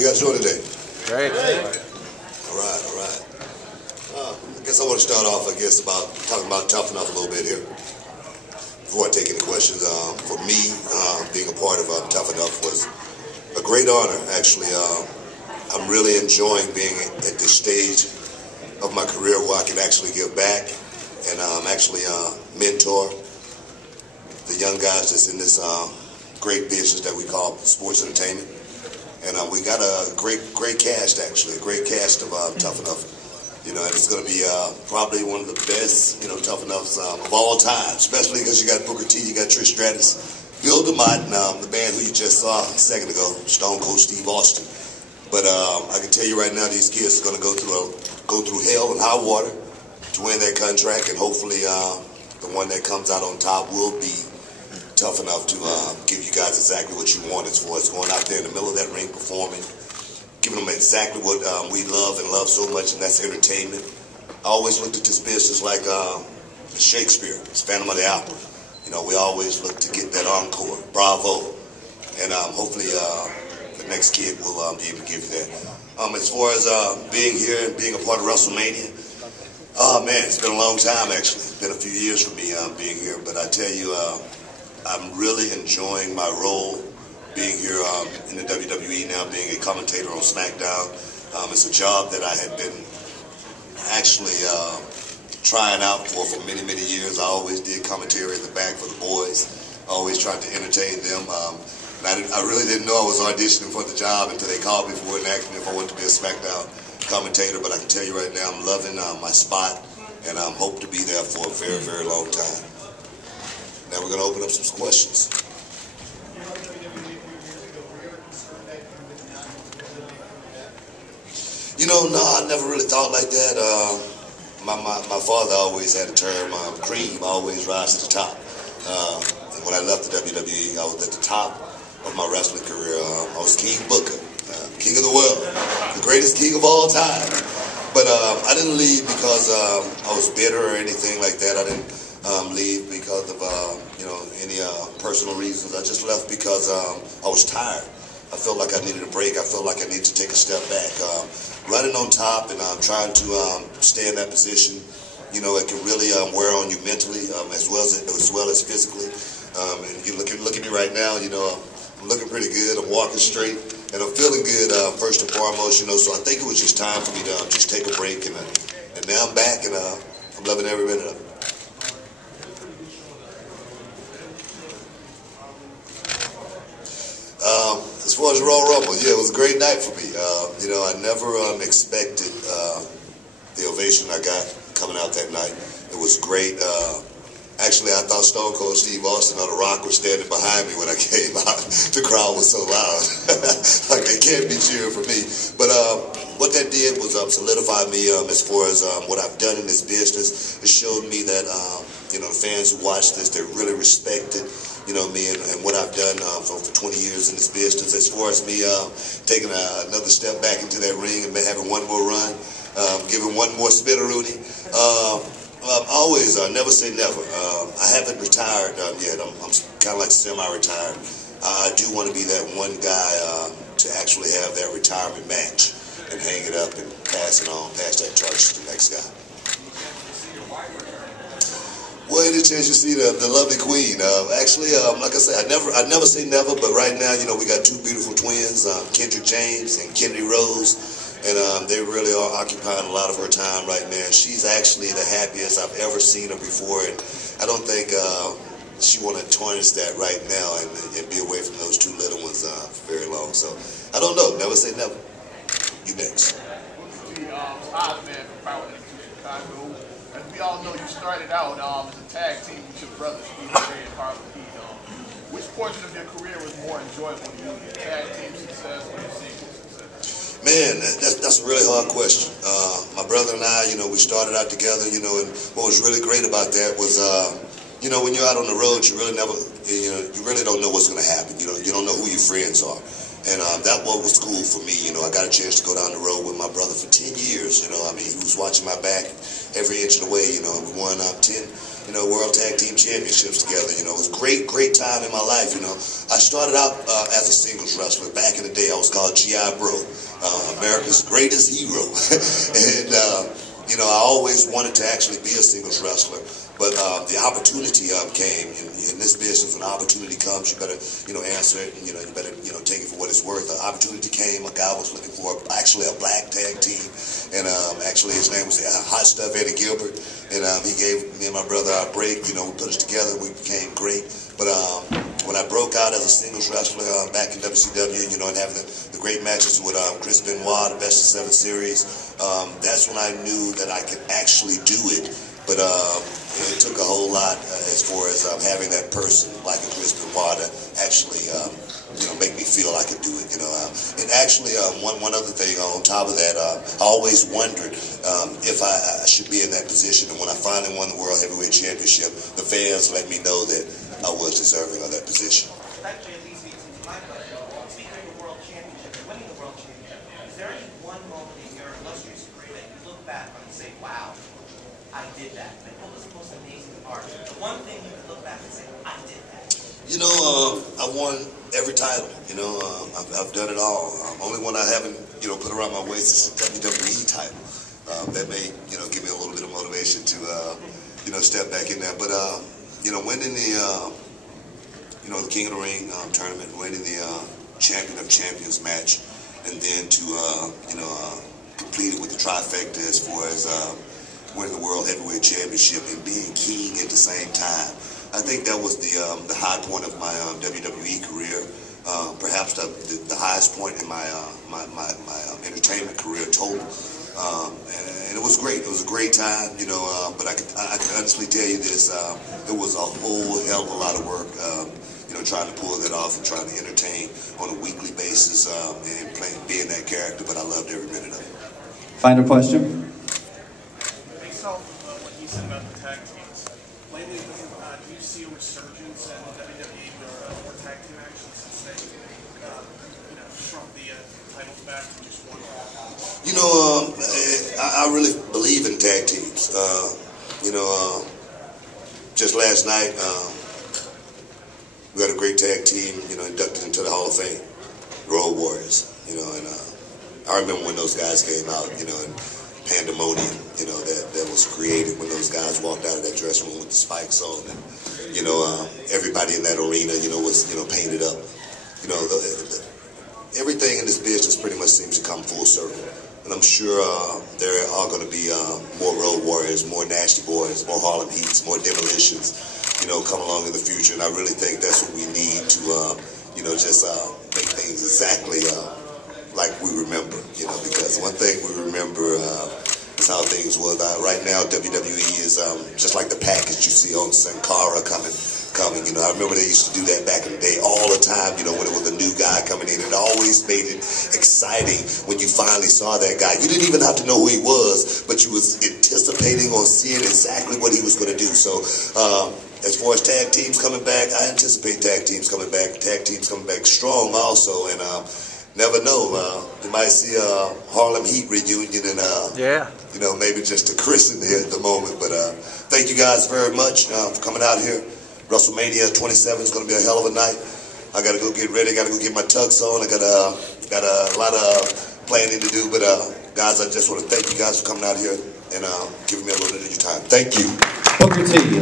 you guys doing today? Great. All right, all right. I guess I want to start off, about talking about Tough Enough a little bit here. Before I take any questions, for me, being a part of Tough Enough was a great honor, actually. I'm really enjoying being at this stage of my career where I can actually give back and actually mentor the young guys that's in this great business that we call sports entertainment. And we got a great cast, actually, a great cast of Tough Enough. You know, and it's going to be probably one of the best, Tough Enoughs of all time, especially because you got Booker T, you got Trish Stratus, Bill DeMott, and the band who you just saw a second ago, Stone Cold Steve Austin. But I can tell you right now, these kids are going to go through hell and high water to win that contract, and hopefully the one that comes out on top will be tough enough to give you guys exactly what you want as far as going out there in the middle of that ring performing, giving them exactly what we love and love so much, and that's entertainment. I always looked at this business like Shakespeare, it's Phantom of the Opera. You know, we always look to get that encore, bravo, and hopefully the next kid will be able to give you that. As far as being here and being a part of WrestleMania, oh man, it's been a long time actually. It's been a few years for me being here, but I tell you, I'm really enjoying my role being here in the WWE now, being a commentator on SmackDown. It's a job that I had been actually trying out for many, many years. I always did commentary in the back for the boys. I always tried to entertain them. And I really didn't know I was auditioning for the job until they called me for it and asked me if I wanted to be a SmackDown commentator. But I can tell you right now, I'm loving my spot, and I hope to be there for a very, very long time. Now we're going to open up some questions. No, I never really thought like that. My father always had a term, cream always rises to the top. And when I left the WWE, I was at the top of my wrestling career. I was King Booker, king of the world, the greatest king of all time. But I didn't leave because I was bitter or anything like that. I didn't leave because of any personal reasons. I just left because I was tired. I felt like I needed a break. I felt like I needed to take a step back. Running on top and trying to stay in that position, it can really wear on you mentally as well as physically. And you look at me right now, I'm looking pretty good. I'm walking straight, and I'm feeling good first and foremost. So I think it was just time for me to just take a break, and now I'm back, and I'm loving every minute of it. As far as Royal Rumble, yeah, it was a great night for me. I never expected the ovation I got coming out that night. It was great. Actually, I thought Stone Cold Steve Austin or The Rock were standing behind me when I came out. The crowd was so loud. Like, they can't be cheering for me. But what that did was solidify me as far as what I've done in this business. It showed me that, the fans who watch this, they really respected, me and what I've done for 20 years in this business. As far as me taking another step back into that ring and having one more run, giving one more spitteroonie, always, never say never. I haven't retired yet. I'm kind of like semi-retired. I do want to be that one guy to actually have that retirement match and hang it up and pass that torch to the next guy. Well, any chance you see the lovely queen? Actually, like I said, I never say never, but right now, we got two beautiful twins, Kendrick James and Kennedy Rose. And they really are occupying a lot of her time right now. She's actually the happiest I've ever seen her before, and I don't think she want to tarnish that right now and be away from those two little ones for very long. So I don't know. Never say never. You next. Ozman from Power Chicago. As we all know, you started out as a tag team with your brothers, Steve Ray and Harley Heat. Which portion of your career was more enjoyable to you, your tag team success or your single success? Man, that's a really hard question. My brother and I, we started out together, and what was really great about that was, when you're out on the road, you really don't know what's going to happen. You don't know who your friends are. And that was cool for me. You know, I got a chance to go down the road with my brother for 10 years. You know, I mean, he was watching my back every inch of the way. You know, we won 10, World Tag Team Championships together. You know, it was a great time in my life. You know, I started out as a singles wrestler. Back in the day, I was called G.I. Bro, America's greatest hero. And, I always wanted to actually be a singles wrestler. But the opportunity came in this business. When opportunity comes, you better, answer it, and you better, take it for what it's worth. The opportunity came. A guy was looking for actually a black tag team, and actually his name was Hot Stuff Eddie Gilbert, and he gave me and my brother our break. We put us together. We became great. But when I broke out as a singles wrestler back in WCW, and having the great matches with Chris Benoit, the Best of 7 series, that's when I knew that I could actually do it. But it took a whole lot as far as having that person like a Chris Benoit to actually, make me feel I could do it. And actually, one other thing on top of that, I always wondered if I should be in that position. And when I finally won the World Heavyweight Championship, the fans let me know that I was deserving of that position. Actually, it leads me to my question. Speaking of the World Championship, winning the World Championship, is there any one moment in your illustrious career that you look back on and say, wow, I did that? Like, what was the most amazing part? The one thing you could look back and say, I did that. I won every title. I've done it all. Only one I haven't, put around my waist is the WWE title. That may, give me a little bit of motivation to, step back in there. But, winning the, the King of the Ring tournament, winning the Champion of Champions match, and then to, complete it with the trifecta as far as winning the World Heavyweight Championship and being king at the same time. I think that was the high point of my WWE career, perhaps the highest point in my entertainment career total. And it was great. It was a great time, but I can honestly tell you this, it was a whole hell of a lot of work, trying to pull that off and trying to entertain on a weekly basis and being that character, but I loved every minute of it. Final question. Based off what you said about the tag teams, lately, do you see a resurgence in WWE or tag team action since they, shrunk the titles back to just one? I really believe in tag teams. Just last night, we got a great tag team, inducted into the Hall of Fame, Road Warriors, and I remember when those guys came out, and pandemonium, that was created when those guys walked out of that dressing room with the spikes on, and, everybody in that arena, was, painted up. Everything in this business pretty much seems to come full circle. And I'm sure there are going to be more Road Warriors, more Nasty Boys, more Harlem Heats, more Demolitions, come along in the future. And I really think that's what we need to, just make things exactly like we remember, because one thing we remember is how things was. Right now, WWE is just like the package you see on Sin Cara coming. I remember they used to do that back in the day all the time, when it was a new guy coming in. It always made it exciting when you finally saw that guy. You didn't even have to know who he was, but you was anticipating on seeing exactly what he was going to do. So, as far as tag teams coming back, I anticipate tag teams coming back strong also, and never know. You might see a Harlem Heat reunion and, maybe just a christening here at the moment. But thank you guys very much for coming out here. WrestleMania 27 is going to be a hell of a night. I got to go get ready. I got to go get my tux on. I got a lot of planning to do. But guys, I just want to thank you guys for coming out here and giving me a little bit of your time. Thank you. Booker T.